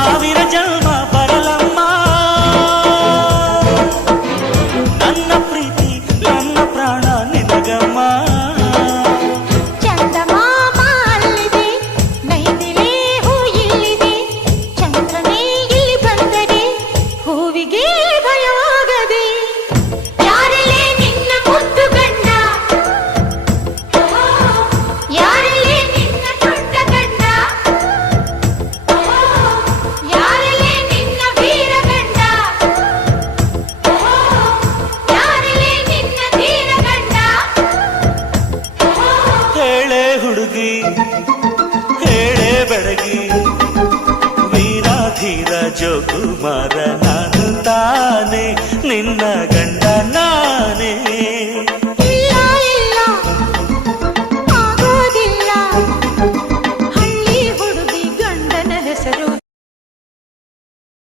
ಸಾವಿರ ಜನ್ಮ ಬರಲಮ್ಮ ನನ್ನ ಪ್ರೀತಿ ನನ್ನ ಪ್ರಾಣ ನಿನಗಮ್ಮ. ಚಂದಮಾಮ ಅಲ್ಲಿದೆ, ನೈದಿಲೆ ಹೂ ಇಲ್ಲಿದೆ, ಚಂದ್ರನೇ ಇಲ್ಲಿ ಬಂದರೆ ಹೂವಿಗೆ ಭಯವಾಗದೆ. ಯಾರಲ್ಲೇ ನಿನ್ನ ಮುದ್ದು ಗಂಡ, ಯಾರಲ್ಲೇ ನಿನ್ನ ದೊಡ್ಡ ಗಂಡ, ಯಾರಲ್ಲೇ ನಿನ್ನ ವೀರ ಗಂಡ, ಯಾರಲ್ಲೇ ನಿನ್ನ ಧೀರ ಗಂಡ. ಹೇಳೆ ಹುಡುಗಿ ಹೇಳೆ ಬೆಡಗಿ, ವೀರಾಧೀರ ಜೋಕುಮಾರ ನಾನು ತಾನೆ ನಿನ್ನ ಗಂಡ.